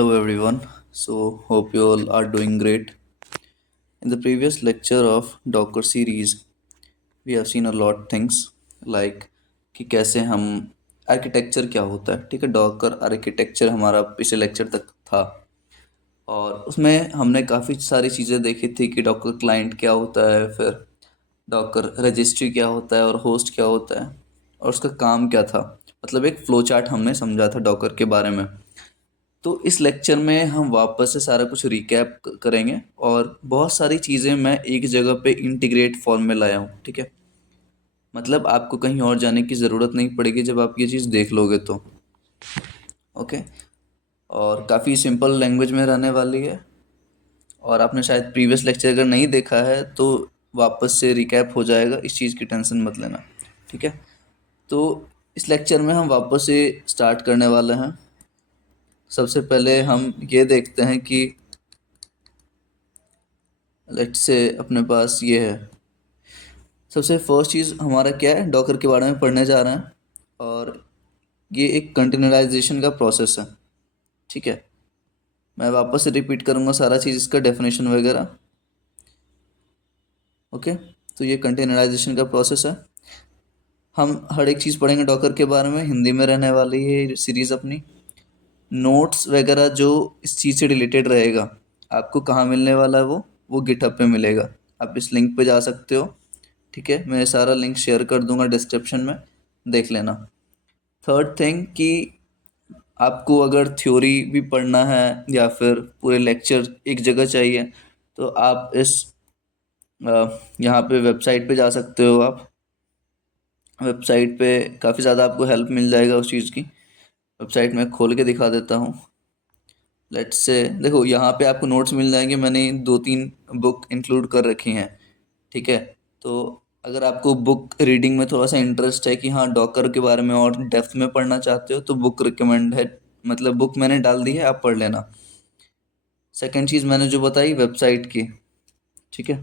Hello everyone. So hope you all are doing great. In the previous lecture of Docker series, we have seen a lot things like कि कैसे हम architecture क्या होता है। ठीक है, डॉकर आर्किटेक्चर हमारा पिछले लेक्चर तक था और उसमें हमने काफ़ी सारी चीज़ें देखी थी कि डॉकर क्लाइंट क्या होता है, फिर डॉकर रजिस्ट्री क्या होता है और होस्ट क्या होता है और उसका काम क्या था। मतलब एक फ्लो चार्ट हमने समझा था डॉकर के बारे में। तो इस लेक्चर में हम वापस से सारा कुछ रिकैप करेंगे और बहुत सारी चीज़ें मैं एक जगह पे इंटीग्रेट फॉर्म में लाया हूँ। ठीक है, मतलब आपको कहीं और जाने की ज़रूरत नहीं पड़ेगी जब आप ये चीज़ देख लोगे तो। ओके, और काफ़ी सिंपल लैंग्वेज में रहने वाली है और आपने शायद प्रीवियस लेक्चर अगर नहीं देखा है तो वापस से रिकैप हो जाएगा, इस चीज़ की टेंशन मत लेना। ठीक है, तो इस लेक्चर में हम वापस से स्टार्ट करने वाले हैं। सबसे पहले हम ये देखते हैं कि लेट्स से अपने पास ये है। सबसे फर्स्ट चीज़ हमारा क्या है, डॉकर के बारे में पढ़ने जा रहे हैं और ये एक कंटेनराइजेशन का प्रोसेस है। ठीक है, मैं वापस से रिपीट करूँगा सारा चीज़, इसका डेफिनेशन वगैरह। ओके, तो ये कंटेनराइजेशन का प्रोसेस है। हम हर एक चीज़ पढ़ेंगे डॉकर के बारे में, हिंदी में रहने वाली है सीरीज़ अपनी। नोट्स वगैरह जो इस चीज़ से रिलेटेड रहेगा आपको कहाँ मिलने वाला है, वो गिटहब पे मिलेगा। आप इस लिंक पे जा सकते हो। ठीक है, मैं सारा लिंक शेयर कर दूंगा डिस्क्रिप्शन में, देख लेना। थर्ड थिंग कि आपको अगर थ्योरी भी पढ़ना है या फिर पूरे लेक्चर एक जगह चाहिए तो आप इस यहाँ पे वेबसाइट पे जा सकते हो। आप वेबसाइट पे काफ़ी ज़्यादा आपको हेल्प मिल जाएगा उस चीज़ की। वेबसाइट में खोल के दिखा देता हूँ। लेट्स से देखो, यहाँ पे आपको नोट्स मिल जाएंगे, मैंने 2-3 बुक इंक्लूड कर रखी हैं। ठीक है, तो अगर आपको बुक रीडिंग में थोड़ा सा इंटरेस्ट है कि हाँ डॉकर के बारे में और डेप्थ में पढ़ना चाहते हो तो बुक रिकमेंड है, मतलब बुक मैंने डाल दी है, आप पढ़ लेना। सेकंड चीज़ मैंने जो बताई वेबसाइट की। ठीक है,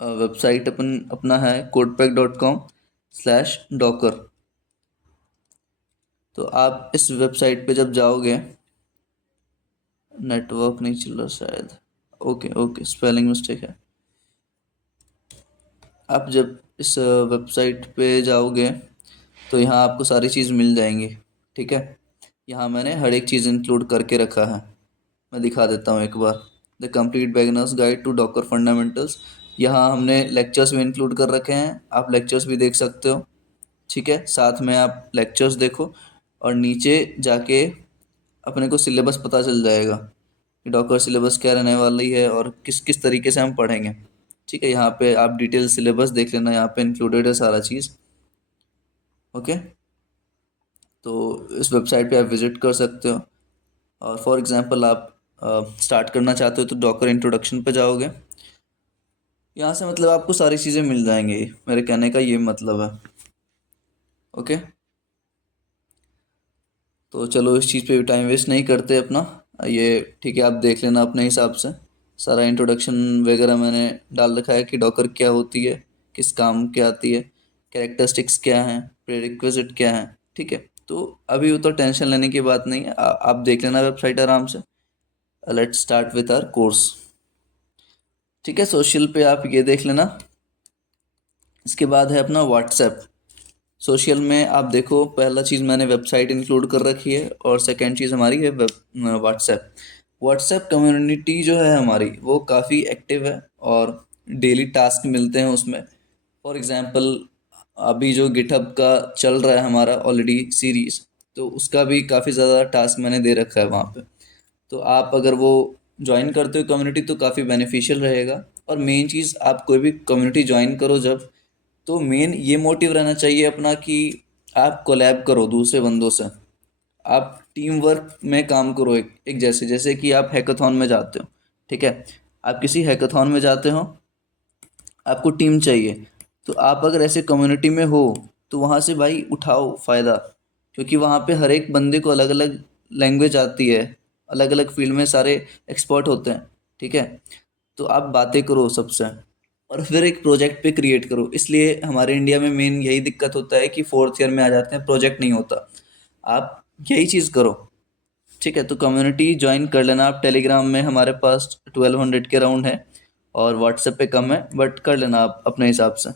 वेबसाइट अपना है codepack.com/docker। तो आप इस वेबसाइट पे जब जाओगे, नेटवर्क नहीं चल रहा शायद, ओके ओके स्पेलिंग मिस्टेक है। आप जब इस वेबसाइट पे जाओगे तो यहाँ आपको सारी चीज़ मिल जाएंगी। ठीक है, यहाँ मैंने हर एक चीज़ इंक्लूड करके रखा है, मैं दिखा देता हूँ एक बार। The complete beginners guide to Docker fundamentals, यहाँ हमने लेक्चर्स भी इंक्लूड कर रखे हैं, आप लेक्चर्स भी देख सकते हो। ठीक है, साथ में आप लेक्चर्स देखो और नीचे जाके अपने को सिलेबस पता चल जाएगा कि डॉकर सिलेबस क्या रहने वाली है और किस किस तरीके से हम पढ़ेंगे। ठीक है, यहाँ पे आप डिटेल सिलेबस देख लेना, यहाँ पे इंक्लूडेड है सारा चीज़। ओके, तो इस वेबसाइट पे आप विजिट कर सकते हो और फॉर एग्जांपल आप स्टार्ट करना चाहते हो तो डॉकर इंट्रोडक्शन पे जाओगे। यहाँ से मतलब आपको सारी चीज़ें मिल जाएंगी, मेरे कहने का ये मतलब है। ओके, तो चलो इस चीज़ पे भी टाइम वेस्ट नहीं करते अपना, ये ठीक है, आप देख लेना अपने हिसाब से। सारा इंट्रोडक्शन वगैरह मैंने डाल रखा है कि डॉकर क्या होती है, किस काम के आती है, कैरेक्टरिस्टिक्स क्या हैं, प्रेरिक्विजिट क्या हैं। ठीक है, तो अभी वो तो टेंशन लेने की बात नहीं है, आप देख लेना वेबसाइट आराम से। Let's start with our course. ठीक है, सोशल पे आप ये देख लेना। इसके बाद है अपना व्हाट्सएप। सोशल में आप देखो, पहला चीज़ मैंने वेबसाइट इंक्लूड कर रखी है और सेकंड चीज़ हमारी है व्हाट्सएप। व्हाट्सएप कम्युनिटी जो है हमारी वो काफ़ी एक्टिव है और डेली टास्क मिलते हैं उसमें। फॉर एग्जांपल अभी जो गिटहब का चल रहा है हमारा ऑलरेडी सीरीज, तो उसका भी काफ़ी ज़्यादा टास्क मैंने दे रखा है वहाँ पे। तो आप अगर वो ज्वाइन करते हो कम्युनिटी तो काफ़ी बेनिफिशियल रहेगा। और मेन चीज़, आप कोई भी कम्युनिटी ज्वाइन करो जब, तो मेन ये मोटिव रहना चाहिए अपना कि आप कोलैब करो दूसरे बंदों से, आप टीम वर्क में काम करो। एक जैसे जैसे कि आप हैकाथॉन में जाते हो। ठीक है, आप किसी हैकाथॉन में जाते हो, आपको टीम चाहिए, तो आप अगर ऐसे कम्युनिटी में हो तो वहाँ से भाई उठाओ फ़ायदा, क्योंकि वहाँ पे हर एक बंदे को अलग अलग लैंग्वेज आती है, अलग अलग फील्ड में सारे एक्सपर्ट होते हैं। ठीक है, तो आप बातें करो सबसे और फिर एक प्रोजेक्ट पे क्रिएट करो। इसलिए हमारे इंडिया में मेन यही दिक्कत होता है कि फोर्थ ईयर में आ जाते हैं, प्रोजेक्ट नहीं होता। आप यही चीज़ करो, ठीक है, तो कम्युनिटी ज्वाइन कर लेना आप टेलीग्राम में, हमारे पास 1200 के राउंड है, और व्हाट्सएप पे कम है, बट कर लेना आप अपने हिसाब से।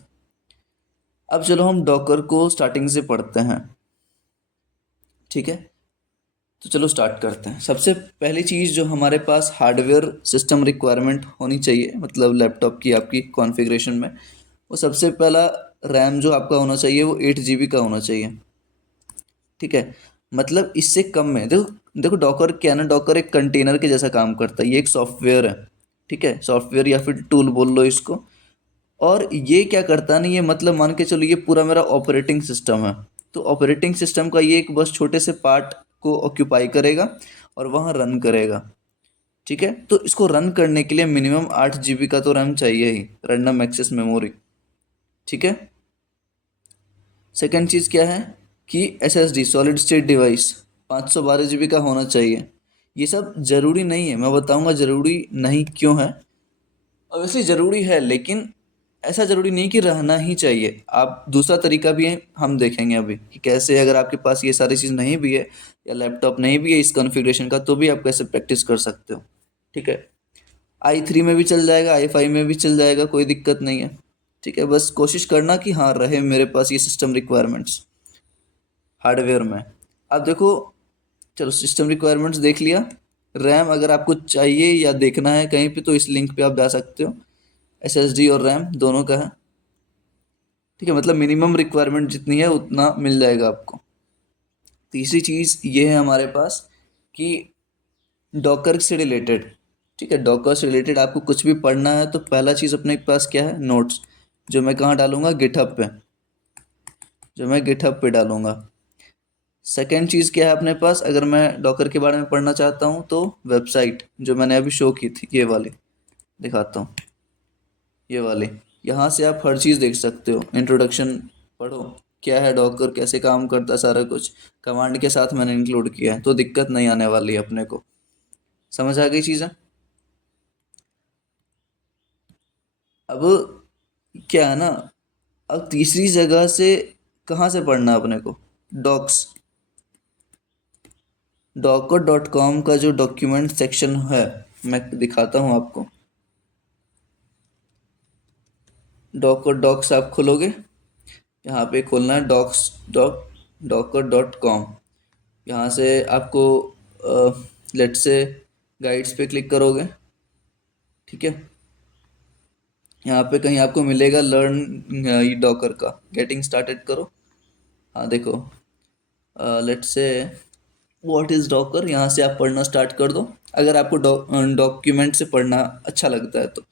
अब चलो हम डॉकर को स्टार्टिंग से पढ़ते हैं। ठीक है, तो चलो स्टार्ट करते हैं। सबसे पहली चीज़ जो हमारे पास हार्डवेयर सिस्टम रिक्वायरमेंट होनी चाहिए, मतलब लैपटॉप की आपकी कॉन्फ़िगरेशन में, वो सबसे पहला रैम जो आपका होना चाहिए वो 8 GB का होना चाहिए। ठीक है, मतलब इससे कम में, देखो देखो डॉकर क्या है ना, डॉकर एक कंटेनर के जैसा काम करता है, ये एक सॉफ्टवेयर है। ठीक है, सॉफ्टवेयर या फिर टूल बोल लो इसको। और ये क्या करता है ना, ये मतलब मान के चलो ये पूरा मेरा ऑपरेटिंग सिस्टम है। तो ऑपरेटिंग सिस्टम का ये एक बस छोटे से पार्ट को ऑक्यूपाई करेगा और वहाँ रन करेगा। ठीक है, तो इसको रन करने के लिए मिनिमम 8 GB का तो रैम चाहिए ही, रैंडम एक्सेस मेमोरी। ठीक है, सेकंड चीज़ क्या है कि SSD solid state device 512 GB का होना चाहिए। ये सब ज़रूरी नहीं है, मैं बताऊंगा ज़रूरी नहीं क्यों है। ऑब्वियसली ज़रूरी है, लेकिन ऐसा ज़रूरी नहीं कि रहना ही चाहिए। आप दूसरा तरीका भी है, हम देखेंगे अभी कि कैसे, अगर आपके पास ये सारी चीज़ नहीं भी है या लैपटॉप नहीं भी है इस कॉन्फ़िगरेशन का, तो भी आप कैसे प्रैक्टिस कर सकते हो। ठीक है, i3 में भी चल जाएगा, i5 में भी चल जाएगा, कोई दिक्कत नहीं है। ठीक है, बस कोशिश करना कि हाँ रहे मेरे पास ये सिस्टम रिक्वायरमेंट्स हार्डवेयर में। अब देखो, चलो सिस्टम रिक्वायरमेंट्स देख लिया। रैम अगर आपको चाहिए या देखना है कहीं पे, तो इस लिंक पे आप जा सकते हो। SSD और रैम दोनों का है। ठीक है, मतलब मिनिमम रिक्वायरमेंट जितनी है उतना मिल जाएगा आपको। तीसरी चीज़ ये है हमारे पास कि डॉकर से रिलेटेड, ठीक है, डॉकर से रिलेटेड आपको कुछ भी पढ़ना है तो पहला चीज़ अपने पास क्या है, नोट्स, जो मैं कहाँ डालूंगा, गिटहब पे, जो मैं गिटहब पे डालूंगा। सेकेंड चीज़ क्या है अपने पास, अगर मैं डॉकर के बारे में पढ़ना चाहता हूँ तो वेबसाइट जो मैंने अभी शो की थी, ये वाली दिखाता हूँ, ये वाली, यहाँ से आप हर चीज़ देख सकते हो। इंट्रोडक्शन पढ़ो, क्या है डॉकर, कैसे काम करता है, सारा कुछ कमांड के साथ मैंने इंक्लूड किया है, तो दिक्कत नहीं आने वाली है अपने को। समझ आ गई चीज़ें। अब क्या है ना, अब तीसरी जगह से कहाँ से पढ़ना है अपने को, डॉक्स, docker.com का जो डॉक्यूमेंट सेक्शन है, मैं दिखाता हूँ आपको। डॉक्स आप खोलोगे, यहाँ पे खोलना है docker.com। यहाँ से आपको लेट से गाइड्स पे क्लिक करोगे। ठीक है, यहाँ पे कहीं आपको मिलेगा लर्न डॉकर का, गेटिंग स्टार्टेड करो। हाँ देखो, लेट से व्हाट इज़ डॉकर, यहाँ से आप पढ़ना स्टार्ट कर दो, अगर आपको डॉक्यूमेंट से पढ़ना अच्छा लगता है तो।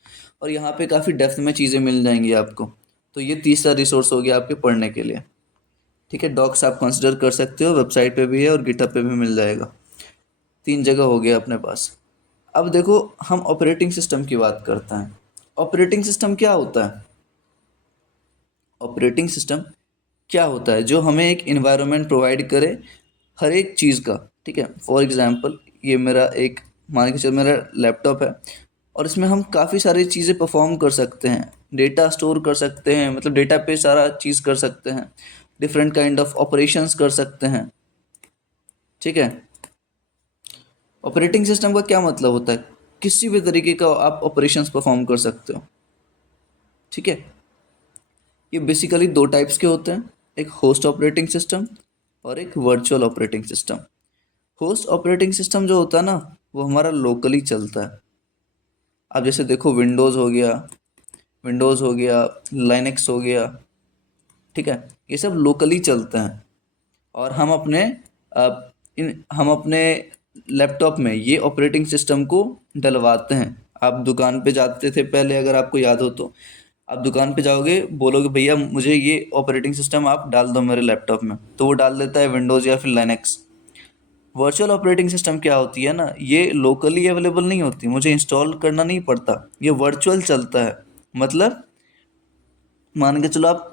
और यहाँ पे काफ़ी डेप्थ में चीज़ें मिल जाएंगी आपको। तो ये तीसरा रिसोर्स हो गया आपके पढ़ने के लिए। ठीक है, डॉक्स आप कंसिडर कर सकते हो, वेबसाइट पे भी है और गिटहब पे भी मिल जाएगा। तीन जगह हो गया अपने पास। अब देखो, हम ऑपरेटिंग सिस्टम की बात करते हैं। ऑपरेटिंग सिस्टम क्या होता है, ऑपरेटिंग सिस्टम क्या होता है, जो हमें एक इन्वायरमेंट प्रोवाइड करे हर एक चीज़ का। ठीक है, फॉर एग्जांपल ये मेरा एक, मान के चलो मेरा लैपटॉप है, और इसमें हम काफ़ी सारी चीज़ें परफॉर्म कर सकते हैं, डेटा स्टोर कर सकते हैं, मतलब डेटा पे सारा चीज़ कर सकते हैं, डिफरेंट काइंड ऑफ ऑपरेशंस कर सकते हैं। ठीक है, ऑपरेटिंग सिस्टम का क्या मतलब होता है, किसी भी तरीके का आप ऑपरेशंस परफॉर्म कर सकते हो। ठीक है, ये बेसिकली दो टाइप्स के होते हैं, एक होस्ट ऑपरेटिंग सिस्टम और एक virtual operating system. Host operating system जो होता है ना, वो हमारा लोकली चलता है। अब जैसे देखो, विंडोज़ हो गया, लाइनेक्स हो गया। ठीक है, ये सब लोकली चलते हैं, और हम अपने लैपटॉप में ये ऑपरेटिंग सिस्टम को डलवाते हैं। आप दुकान पे जाते थे पहले, अगर आपको याद हो तो, आप दुकान पे जाओगे, बोलोगे भैया मुझे ये ऑपरेटिंग सिस्टम आप डाल दो मेरे लैपटॉप में, तो वो डाल देता है विंडोज़ या फिर लाइनेक्स। वर्चुअल ऑपरेटिंग सिस्टम क्या होती है ना, ये लोकली अवेलेबल नहीं होती, मुझे इंस्टॉल करना नहीं पड़ता, ये वर्चुअल चलता है। मतलब मान के चलो आप,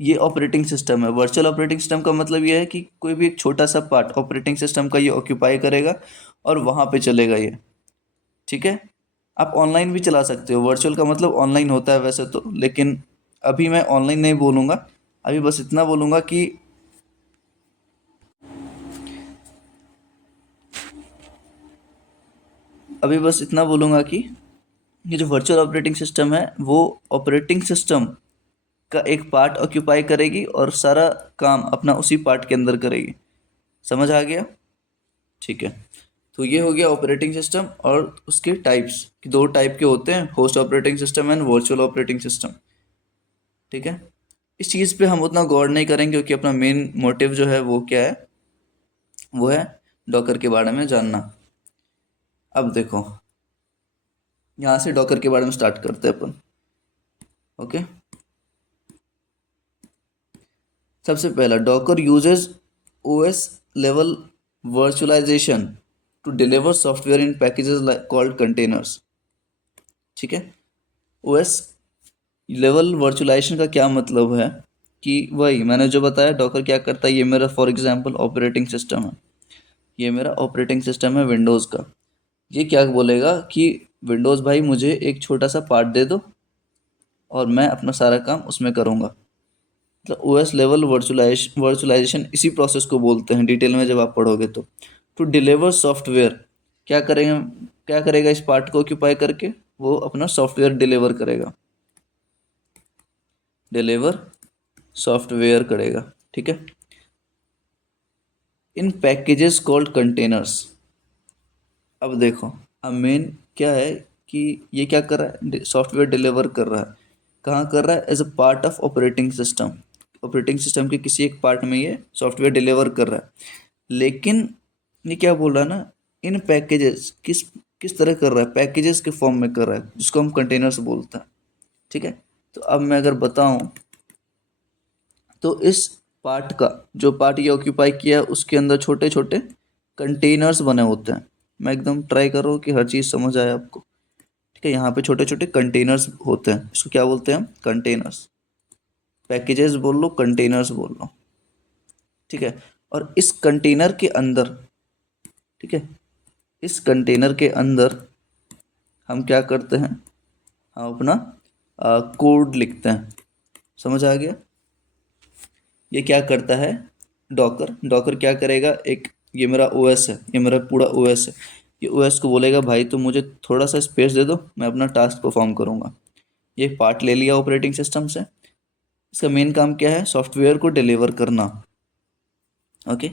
ये ऑपरेटिंग सिस्टम है, वर्चुअल ऑपरेटिंग सिस्टम का मतलब ये है कि कोई भी एक छोटा सा पार्ट ऑपरेटिंग सिस्टम का ये ऑक्यूपाई करेगा और वहाँ पे चलेगा ये। ठीक है, आप ऑनलाइन भी चला सकते हो, वर्चुअल का मतलब ऑनलाइन होता है वैसे तो, लेकिन अभी मैं ऑनलाइन नहीं बोलूँगा, अभी बस इतना बोलूँगा कि अभी बस इतना बोलूँगा कि ये जो वर्चुअल ऑपरेटिंग सिस्टम है वो ऑपरेटिंग सिस्टम का एक पार्ट ऑक्यूपाई करेगी और सारा काम अपना उसी पार्ट के अंदर करेगी। समझ आ गया? ठीक है। तो ये हो गया ऑपरेटिंग सिस्टम और उसके टाइप्स कि दो टाइप के होते हैं, host operating system and virtual operating system. ठीक है। इस चीज़ पे हम उतना गौर नहीं करेंगे क्योंकि अपना मेन मोटिव जो है वो क्या है, वो है डॉकर के बारे में जानना। अब देखो, यहाँ से डॉकर के बारे में स्टार्ट करते हैं अपन। ओके। सबसे पहला, Docker uses OS level virtualization to deliver software in packages called containers. ठीक है। ओएस लेवल वर्चुअलाइजेशन का क्या मतलब है कि वही मैंने जो बताया, डॉकर क्या करता है, ये मेरा फॉर एग्जांपल ऑपरेटिंग सिस्टम है, ये मेरा ऑपरेटिंग सिस्टम है विंडोज़ का। ये क्या बोलेगा कि विंडोज़ भाई मुझे एक छोटा सा पार्ट दे दो और मैं अपना सारा काम उसमें करूँगा। मतलब ओएस लेवल वर्चुअलाइजेशन इसी प्रोसेस को बोलते हैं डिटेल में जब आप पढ़ोगे तो। टू डिलीवर सॉफ्टवेयर, क्या करेंगे, क्या करेगा इस पार्ट को ऑक्यूपाई करके, वो अपना सॉफ्टवेयर डिलीवर करेगा, डिलीवर सॉफ्टवेयर करेगा। ठीक है। इन पैकेजेस कॉल्ड कंटेनर्स। अब देखो, अब मेन क्या है कि ये क्या कर रहा है, सॉफ्टवेयर डिलीवर कर रहा है। कहाँ कर रहा है? As a part of operating system. Operating system के किसी एक पार्ट में ये सॉफ्टवेयर डिलीवर कर रहा है। लेकिन ये क्या बोल रहा है ना, इन पैकेजेस, किस तरह कर रहा है, पैकेजेस के फॉर्म में कर रहा है, जिसको हम कंटेनर्स बोलते हैं। ठीक है। तो अब मैं अगर बताऊं तो इस पार्ट का, जो पार्ट ये ऑक्यूपाई किया है उसके अंदर छोटे छोटे कंटेनर्स बने होते हैं। मैं एकदम ट्राई कर रहा हूँ कि हर चीज़ समझ आए आपको। ठीक है। यहाँ पे छोटे छोटे कंटेनर्स होते हैं, इसको क्या बोलते हैं? कंटेनर्स। पैकेजेस बोल लो, कंटेनर्स बोल लो। ठीक है। और इस कंटेनर के अंदर, ठीक है, इस कंटेनर के अंदर हम क्या करते हैं, हम अपना कोड लिखते हैं। समझ आ गया? ये क्या करता है, डॉकर, डॉकर क्या करेगा, एक ये मेरा ओएस है, ये मेरा पूरा ओएस है, ये ओएस को बोलेगा भाई तुम मुझे थोड़ा सा स्पेस दे दो, मैं अपना टास्क परफॉर्म करूँगा। ये पार्ट ले लिया ऑपरेटिंग सिस्टम से। इसका मेन काम क्या है, सॉफ्टवेयर को डिलीवर करना। ओके।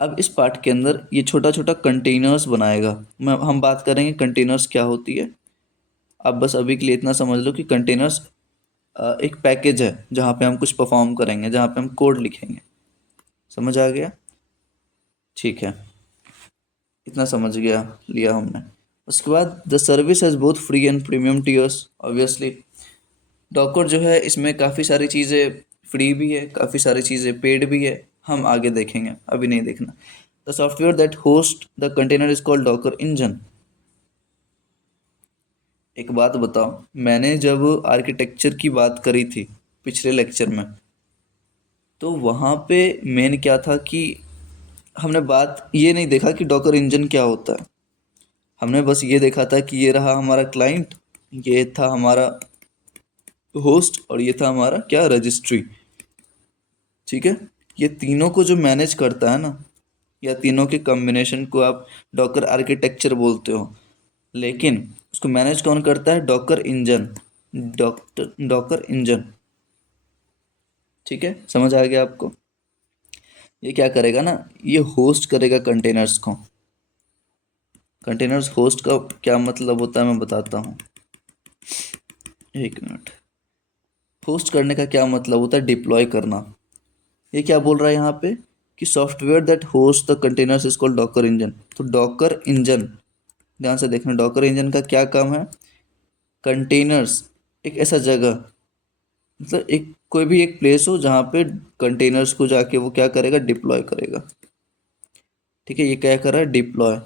अब इस पार्ट के अंदर ये छोटा छोटा कंटेनर्स बनाएगा। मैं हम बात करेंगे कंटेनर्स क्या होती है। आप बस अभी के लिए इतना समझ लो कि कंटेनर्स एक पैकेज है जहाँ पे हम कुछ परफॉर्म करेंगे, जहाँ पे हम कोड लिखेंगे। समझ आ गया? ठीक है। इतना समझ गया लिया हमने। उसके बाद the service has both free and premium tears. Obviously Docker जो है इसमें काफ़ी सारी चीज़ें फ्री भी है, काफ़ी सारी चीज़ें पेड भी है, हम आगे देखेंगे, अभी नहीं देखना। The software that host the container is called Docker engine. एक बात बताओ, मैंने जब आर्किटेक्चर की बात करी थी पिछले लेक्चर में, तो वहाँ पे मेन क्या था कि हमने बात ये नहीं देखा कि डॉकर इंजन क्या होता है। हमने बस ये देखा था कि ये रहा हमारा क्लाइंट, ये था हमारा होस्ट और ये था हमारा क्या, रजिस्ट्री। ठीक है। ये तीनों को जो मैनेज करता है ना, या तीनों के कॉम्बिनेशन को आप डॉकर आर्किटेक्चर बोलते हो, लेकिन उसको मैनेज कौन करता है, डॉकर इंजन, डॉकर इंजन। ठीक है। समझ आ गया आपको? ये क्या करेगा ना, ये होस्ट करेगा कंटेनर्स को। कंटेनर्स होस्ट का क्या मतलब होता है मैं बताता हूँ, एक मिनट। होस्ट करने का क्या मतलब होता है, डिप्लॉय करना। ये क्या बोल रहा है यहाँ पे कि software that host the containers is called Docker engine. तो डॉकर इंजन, ध्यान से देखना, डॉकर इंजन का क्या काम है, कंटेनर्स, एक ऐसा जगह, मतलब एक कोई भी एक प्लेस हो जहाँ पे कंटेनर्स को जाके वो क्या करेगा, डिप्लॉय करेगा। ठीक है। ये क्या कर रहा है, डिप्लॉय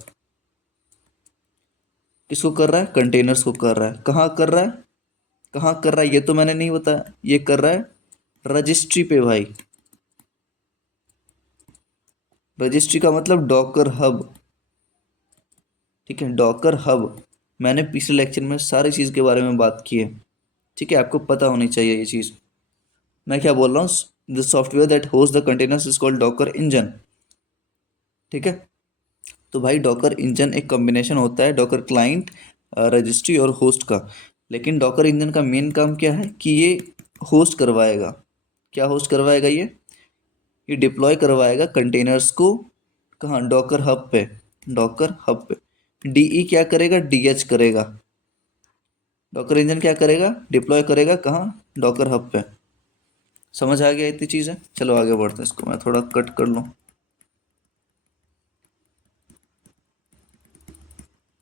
किसको कर रहा है, कंटेनर्स को कर रहा है। कहाँ कर रहा है, कहाँ कर रहा है ये तो मैंने नहीं बताया, ये कर रहा है रजिस्ट्री पे भाई। रजिस्ट्री का मतलब डॉकर हब। ठीक है। डॉकर हब, मैंने पिछले लेक्चर में सारी चीज़ के बारे में बात की है। ठीक है। आपको पता होनी चाहिए ये चीज़। मैं क्या बोल रहा हूँ, the software that host the containers is called Docker engine. ठीक है। तो भाई डॉकर इंजन एक कॉम्बिनेशन होता है डॉकर क्लाइंट, रजिस्ट्री और होस्ट का। लेकिन डॉकर इंजन का मेन काम क्या है कि ये होस्ट करवाएगा। क्या होस्ट करवाएगा ये डिप्लॉय करवाएगा कंटेनर्स को। कहाँ? डॉकर हब पे। डॉकर हब पे डीई क्या करेगा? डीएच करेगा। डॉकर इंजन क्या करेगा? डिप्लॉय करेगा कहाँ? डॉकर हब पे। समझ आ गया इतनी चीज़ें? चलो आगे बढ़ते हैं, इसको मैं थोड़ा कट कर लूँ।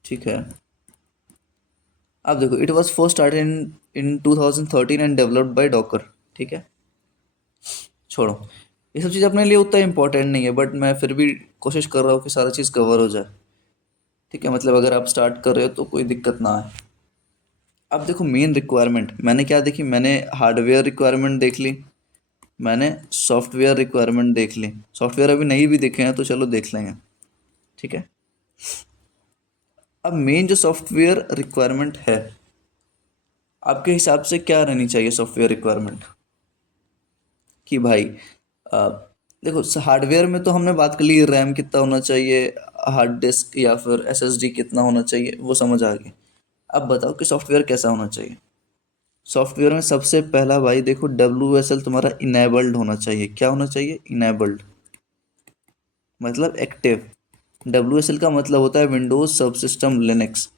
ठीक है। अब देखो, it was first started in 2013 and developed by Docker. ठीक है, छोड़ो, ये सब चीज़ अपने लिए उतना इम्पोर्टेंट नहीं है, बट मैं फिर भी कोशिश कर रहा हूँ कि सारा चीज़ कवर हो जाए। ठीक है, मतलब अगर आप स्टार्ट कर रहे हो तो कोई दिक्कत ना आए। अब देखो, मेन रिक्वायरमेंट मैंने क्या देखी? मैंने हार्डवेयर रिक्वायरमेंट देख ली, मैंने सॉफ्टवेयर रिक्वायरमेंट देख ली। सॉफ्टवेयर अभी नहीं भी देखे हैं तो चलो देख लेंगे। ठीक है, अब मेन जो सॉफ्टवेयर रिक्वायरमेंट है, आपके हिसाब से क्या रहनी चाहिए सॉफ्टवेयर रिक्वायरमेंट? कि भाई अ, देखो, हार्डवेयर में तो हमने बात कर ली, रैम कितना होना चाहिए, हार्ड डिस्क या फिर एसएसडी कितना होना चाहिए, वो समझ आ गई। अब बताओ कि सॉफ्टवेयर कैसा होना चाहिए। सॉफ्टवेयर में सबसे पहला भाई देखो, WSL तुम्हारा इनेबल्ड होना चाहिए। क्या होना चाहिए? इनेबल्ड, मतलब एक्टिव। WSL का मतलब होता है विंडोज सब सिस्टम लिनक्स।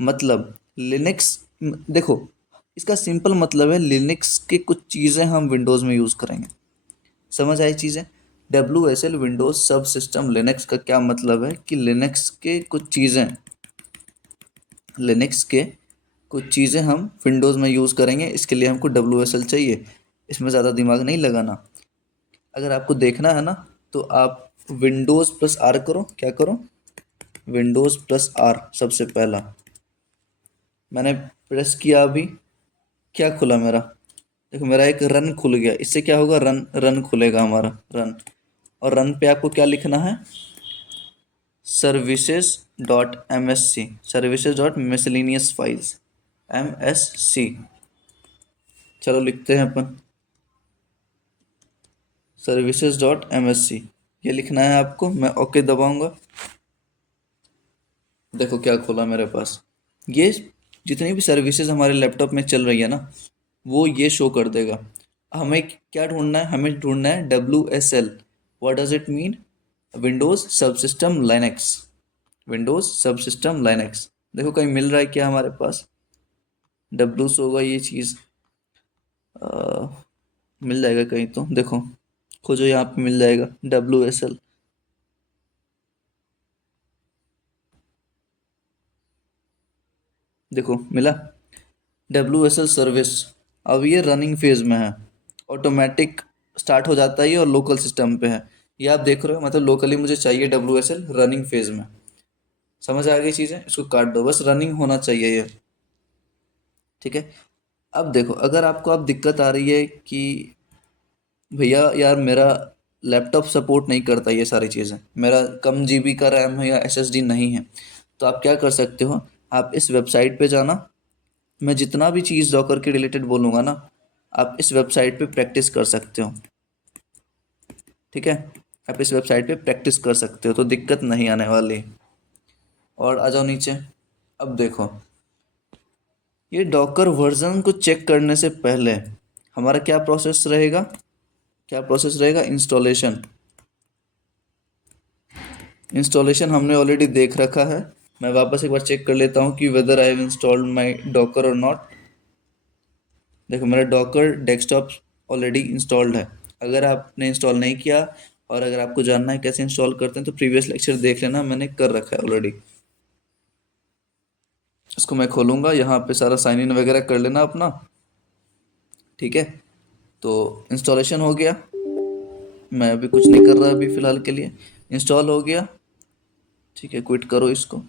मतलब लिनक्स, देखो, इसका सिंपल मतलब है लिनक्स की कुछ चीज़ें हम विंडोज़ में यूज़ करेंगे। समझ आई चीज़ें? WSL विंडोज सब सिस्टम लिनक्स का क्या मतलब है कि लिनक्स के कुछ चीज़ें हम विंडोज़ में यूज़ करेंगे, इसके लिए हमको WSL चाहिए। इसमें ज़्यादा दिमाग नहीं लगाना। अगर आपको देखना है ना, तो आप विंडोज़ प्लस आर करो। क्या करो? विंडोज़ प्लस आर सबसे पहला। मैंने प्रेस किया अभी, क्या खुला मेरा? देखो, मेरा एक रन खुल गया। इससे क्या होगा? रन रन खुलेगा हमारा, रन। और रन पे आपको क्या लिखना है? services.msc, services.miscellaneous files, MSC। चलो लिखते हैं अपन services.msc। ये लिखना है आपको। मैं ओके दबाऊंगा। देखो क्या खुला मेरे पास। ये जितनी भी सर्विसेज हमारे लैपटॉप में चल रही है ना, वो ये शो कर देगा। हमें क्या ढूंढना है? हमें ढूंढना है WSL। What does it mean? Windows सब सिस्टम लाइनक्स। विंडोज सब सिस्टम लाइनक्स। देखो कहीं मिल रहा है क्या हमारे पास? डब्लूस होगा ये चीज़। मिल जाएगा कहीं तो, देखो खोजो, यहाँ पे मिल जाएगा WSL। देखो मिला, WSL सर्विस। अब ये रनिंग फेज में है, ऑटोमेटिक स्टार्ट हो जाता है ये, और लोकल सिस्टम पे है। ये आप देख रहे हो, मतलब लोकली मुझे चाहिए WSL रनिंग फेज में। समझ आ गई चीज़ें? इसको काट दो, बस रनिंग होना चाहिए ये। ठीक है, अब देखो, अगर आपको अब दिक्कत आ रही है कि भैया यार मेरा लैपटॉप सपोर्ट नहीं करता ये सारी चीज़ें, मेरा कम जीबी का रैम है या एसएसडी नहीं है, तो आप क्या कर सकते हो? आप इस वेबसाइट पे जाना। मैं जितना भी चीज़ डॉकर के रिलेटेड बोलूँगा ना, आप इस वेबसाइट पे प्रैक्टिस कर सकते हो। ठीक है, आप इस वेबसाइट पे प्रैक्टिस कर सकते हो, तो दिक्कत नहीं आने वाली। और आ जाओ नीचे। अब देखो, ये डॉकर वर्जन को चेक करने से पहले हमारा क्या प्रोसेस रहेगा? क्या प्रोसेस रहेगा? इंस्टॉलेशन। इंस्टॉलेशन हमने ऑलरेडी देख रखा है। मैं वापस एक बार चेक कर लेता हूँ कि whether I have installed my Docker और नॉट। देखो, मेरा डॉकर डेस्कटॉप ऑलरेडी इंस्टॉल्ड है। अगर आपने इंस्टॉल नहीं किया और अगर आपको जानना है कैसे इंस्टॉल करते हैं, तो प्रीवियस लेक्चर देख लेना, मैंने कर रखा है ऑलरेडी। इसको मैं खोलूँगा, यहाँ पे सारा साइन इन वगैरह कर लेना अपना। ठीक है, तो इंस्टॉलेशन हो गया। मैं अभी कुछ नहीं कर रहा अभी फ़िलहाल के लिए। इंस्टॉल हो गया। ठीक है, क्विट करो इसको।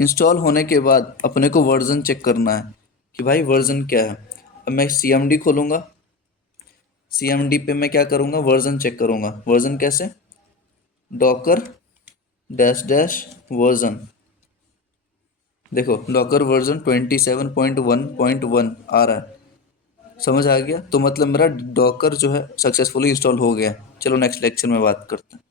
इंस्टॉल होने के बाद अपने को वर्जन चेक करना है कि भाई वर्जन क्या है। अब मैं CMD खोलूँगा। CMD पे मैं क्या करूँगा? वर्जन चेक करूँगा। वर्जन कैसे? Docker dash dash version. देखो, डॉकर वर्जन 27.1.1 आ रहा है। समझ आ गया? तो मतलब मेरा डॉकर जो है सक्सेसफुली इंस्टॉल हो गया है। चलो नेक्स्ट लेक्चर में बात करते हैं।